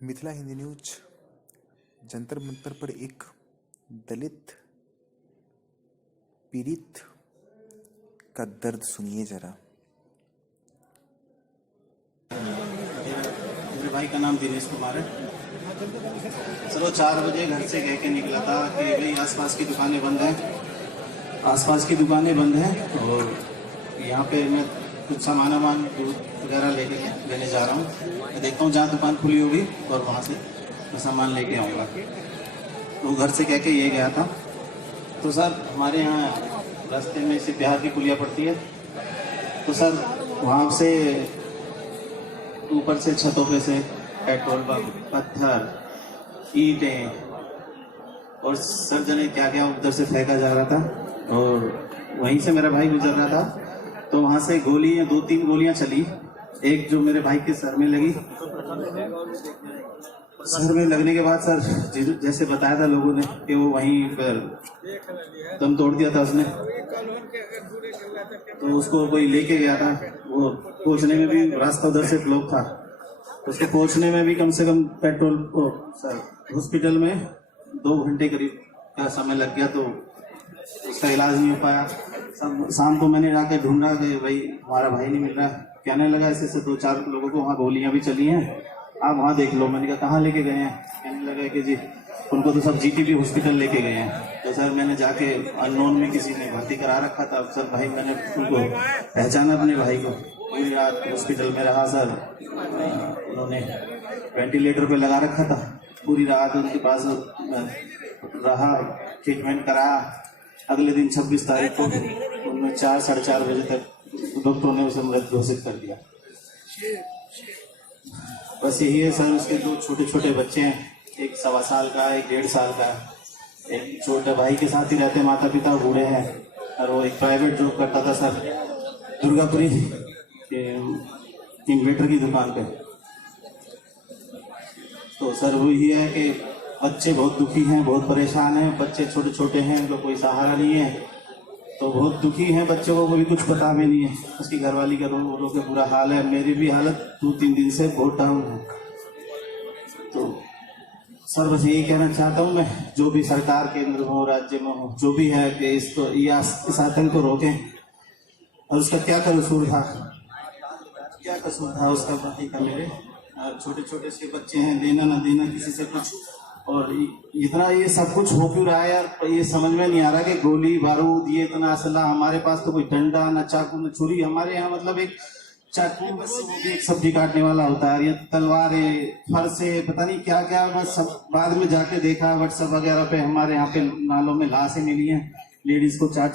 Mithila Hindi news Jantar Mantar पर एक दलित पीड़ित का दर्द सुनिए जरा। मेरे भाई का नाम दिनेश कुमार है। सर वो 4 बजे घर से कह के निकला था कि भाई आसपास की दुकानें बंद हैं, और यहाँ पे मैं कुछ सामान दूध वगैरह लेने जा रहा हूँ। मैं देखता हूँ जहाँ दुकान खुली होगी और वहाँ से मैं सामान लेके आऊँगा। तो घर से कह के ये गया था। तो सर हमारे यहाँ रास्ते में से बिहार की पुलिया पड़ती है, तो सर वहाँ से ऊपर से छतों पे से पेट्रोल पंप, पत्थर, ईंटें और सब जने क्या क्या उधर से फेंका जा रहा था। और वहीं से मेरा भाई गुजर रहा था, तो वहाँ से 2-3 गोलियां चली। एक जो मेरे भाई के सर में लगी, सर में लगने के बाद सर जैसे बताया था लोगों ने कि वो वहीं पर दम तोड़ दिया था उसने। तो उसको कोई लेके गया था, वो पहुंचने में भी रास्ता उधर से ब्लॉक था, उसको पहुंचने में भी कम से कम हॉस्पिटल में 2 घंटे करीब का समय लग गया। तो उसका इलाज नहीं हो पाया। शाम को मैंने जाके ढूंढा कि भाई हमारा भाई नहीं मिल रहा। कहने लगा ऐसे 2-4 लोगों को वहाँ गोलियां भी चली हैं, आप वहाँ देख लो। मैंने कहा कहाँ लेके गए हैं? कहने लगा कि जी उनको तो सब जीटीबी हॉस्पिटल लेके गए हैं। तो सर मैंने जाके अननोन में किसी ने भर्ती करा रखा था। सर भाई मैंने उनको पहचाना, अपने भाई को। पूरी रात हॉस्पिटल में रहा सर, उन्होंने वेंटिलेटर पे लगा रखा था। पूरी रात उनके पास रहा, ट्रीटमेंट करा। अगले दिन 26 तारीख को उनमें 4-4:30 बजे तक डॉक्टरों ने उसे मृत घोषित कर दिया। बस यही है सर। उसके 2 छोटे छोटे बच्चे हैं, एक 1.25 साल का, एक 1.5 साल का। एक छोटे भाई के साथ ही रहते, माता पिता बूढ़े हैं, और वो एक प्राइवेट जॉब करता था सर, दुर्गापुरी इन्वेटर की दुकान पे। तो सर वो ये है कि बच्चे बहुत दुखी हैं, बहुत परेशान हैं। बच्चे छोटे छोटे हैं, उनको कोई सहारा नहीं है, तो बहुत दुखी हैं। बच्चों को भी कुछ पता भी नहीं है। उसकी घरवाली का रो के बुरा हाल है। मेरी भी हालत 2-3 दिन से बहुत डाउन है। तो सर बस यही कहना चाहता हूँ मैं, जो भी सरकार केंद्र हो, राज्य में हो, जो भी है, कि इस आतंक को रोकें। और उसका क्या कसूर था उसका भाई का, मेरे छोटे छोटे से बच्चे हैं, देना ना देना किसी से कुछ। और इतना ये सब कुछ हो क्यों रहा है यार, ये समझ में नहीं आ रहा कि गोली बारूद, ये इतना असला। हमारे पास तो कोई डंडा, ना चाकू, ना छुरी। हमारे यहाँ मतलब एक चाकू बस, वो भी एक सब्जी काटने वाला होता है। ये तलवारें, फरसे, पता नहीं क्या क्या। बस सब बाद में जाके देखा व्हाट्सएप वगैरह पे, हमारे यहाँ पे नालों में लाशें मिली हैं लेडीज को 4-4